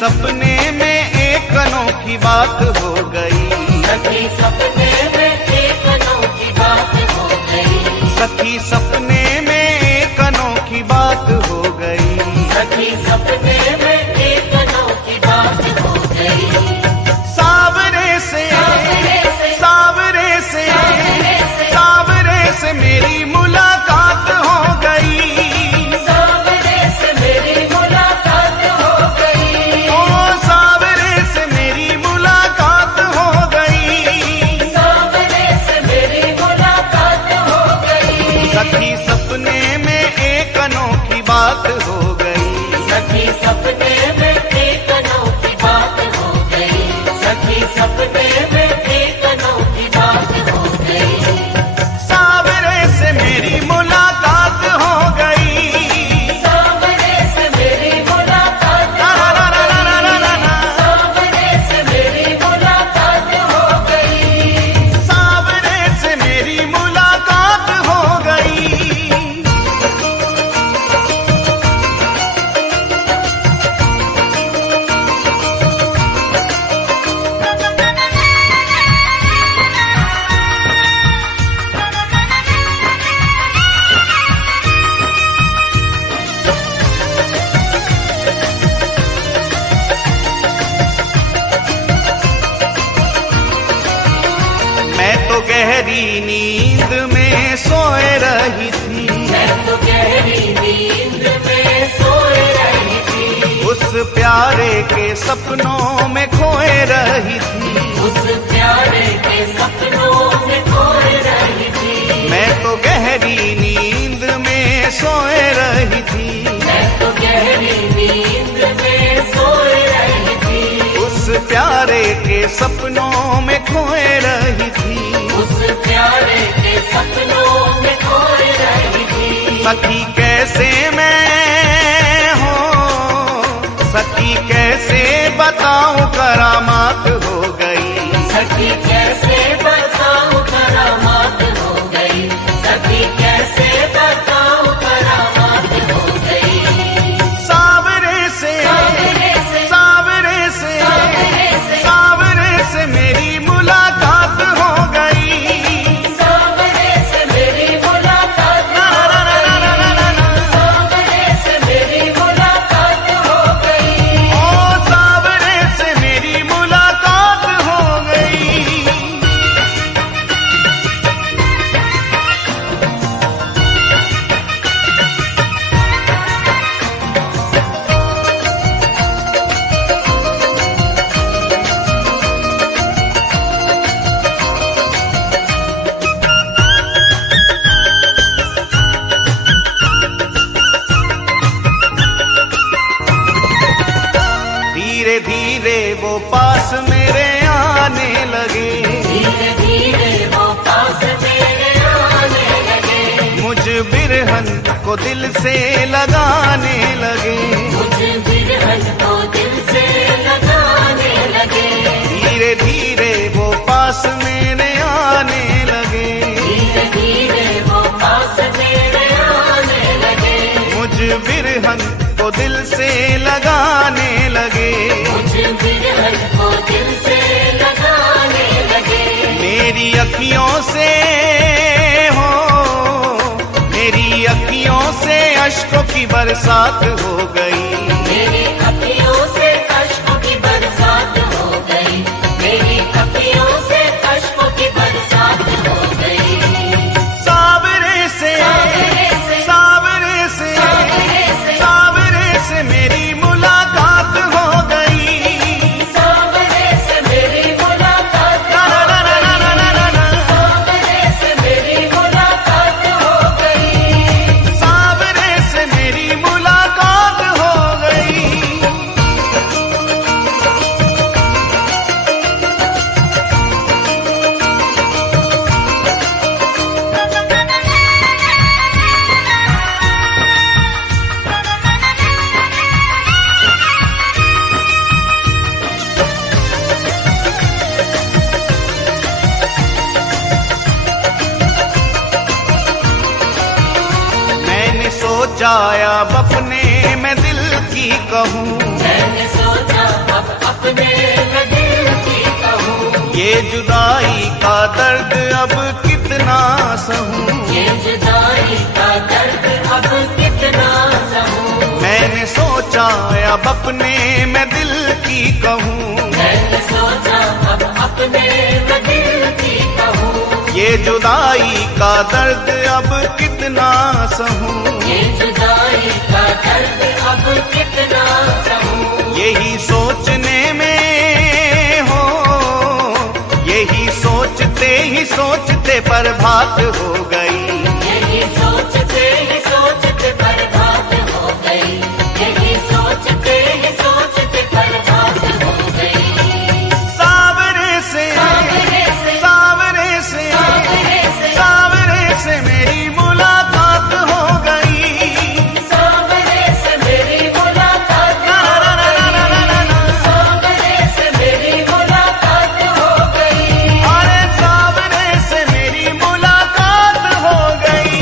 सपने में एक अनोखी बात हो गई। सखी सपने में एक अनोखी बात हो गई। सखी सपने में एक अनोखी बात हो गई। सखी सपने में एक अनोखी बात हो गई। सावरे से सावरे से सावरे से मेरी मुलाकात हो गई। सावरे से मेरी मुलाकात हो गई। ओ सावरे से मेरी मुलाकात हो गई। सावरे से मेरी मुलाकात हो गई। सखी सपने में एक अनोखी बात हो गई। सखी सपने में एक अनोखी बात हो गई। सखी सपने में एक अनोखी बात हो गई। सावरे से मेरी मुलाकात हो गई। सावरे से मेरी मुलाकात ला ला ला ला ला ला ला ला। सावरे से मेरी मुलाकात हो गई। सावरे से मेरी मुलाकात हो गई। मैं तो गहरी नींद में सोए रही थी। मैं तो गहरी नींद में सोए रही थी। उस प्यारे के सपनों में खोए रही थी। उस प्यारे के सपनों में खोए रही थी। मैं तो गहरी नींद में सोए रही थी। मैं तो गहरी नींद में सोए रही थी। उस प्यारे के सपनों में खोए रही थी। उस प्यारे के सपनों में खोए रही थी। सखी कैसे मैं हो, सखी कैसे बताऊं करामात हो गई। सखी कैसे बताऊं करामात हो गई। सखी कैसे बताऊं करामात हो गई। सावरे से सावरे से सावरे से सावरे से सावरे से मेरी मुलाकात हो गई। सावरे से मेरी मुलाकात ला ला ला ला ला ला ला ला। सावरे से मेरी मुलाकात हो गई। ओ सावरे से मेरी मुलाकात हो गई। धीरे धीरे वो पास मेरे आने लगे। धीरे धीरे वो पास मेरे आने लगे। मुझ बिरहन को दिल से लगाने लगे। मुझे बिरहन को दिल से लगाने लगे। धीरे धीरे वो पास मेरे आने लगे। धीरे धीरे वो पास मेरे आने लगे। मुझ बिरहन को दिल से लगाने लगे। मुझे बिरहन को दिल से लगाने लगे। मेरी अखियों से हो, मेरी अखियों से अश्कों की बरसात हो गई। मेरी अखियों से अश्कों की बरसात हो गई। मेरी अखियों से अश्कों की बरसात हो गई। सावरे से सावरे से सावरे से सावरे से सावरे से मेरी मुलाकात हो गई। सावरे से मेरी मुलाकात ला ला ला ला ला ला ला ला। सावरे से मेरी मुलाकात हो गई। सावरे से मेरी मुलाकात हो गई। सोचा अब अपने मैं दिल की कहूँ। मैंने सोचा अपने मैं दिल की कहूँ। ये जुदाई का दर्द अब कितना सहूं, ये जुदाई का दर्द अब कितना सहूँ। मैंने सोचा अब अपने मैं दिल की कहूँ। मैंने सोचा अब अपने मैं दिल की कहूँ। ये जुदाई का दर्द अब कितना सहूं, ये जुदाई का दर्द अब कितना सहूँ। यही सोचने में हो, यही सोचते ही सोचते बर्बाद हो गई। यही सोचते ही सोचते बर्बाद हो गई। यही सोचते ही सोचते बर्बाद हो गई। सावरे से सावरे से सावरे से सावरे से सावरे से मेरी मुलाकात हो गई। सावरे से मेरी मुलाकात हो गई। सावरे से मेरी मुलाकात हो गई। अरे सावरे से मेरी मुलाकात हो गई।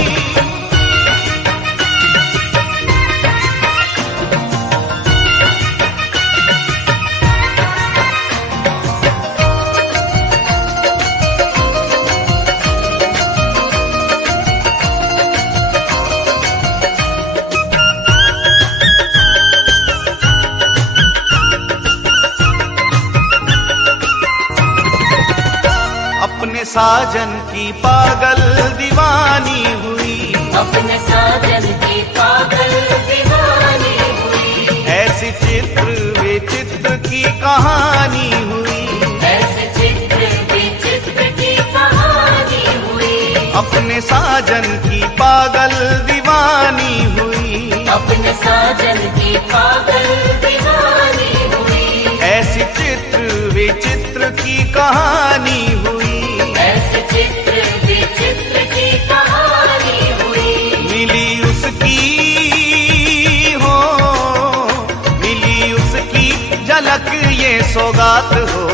अपने साजन की पागल दीवानी हुई, अपने साजन की पागल दीवानी हुई। ऐसी चित्र विचित्र की कहानी हुई। ऐसे चित्र विचित्र की कहानी हुई। अपने साजन की पागल दीवानी हुई। अपने साजन की पागल दीवानी हुई। ऐसी चित्र विचित्र की कहानी हुई। ऐसे चित्र विचित्र की कहानी हुई। मिली उसकी हो, मिली उसकी झलक ये सौगात हो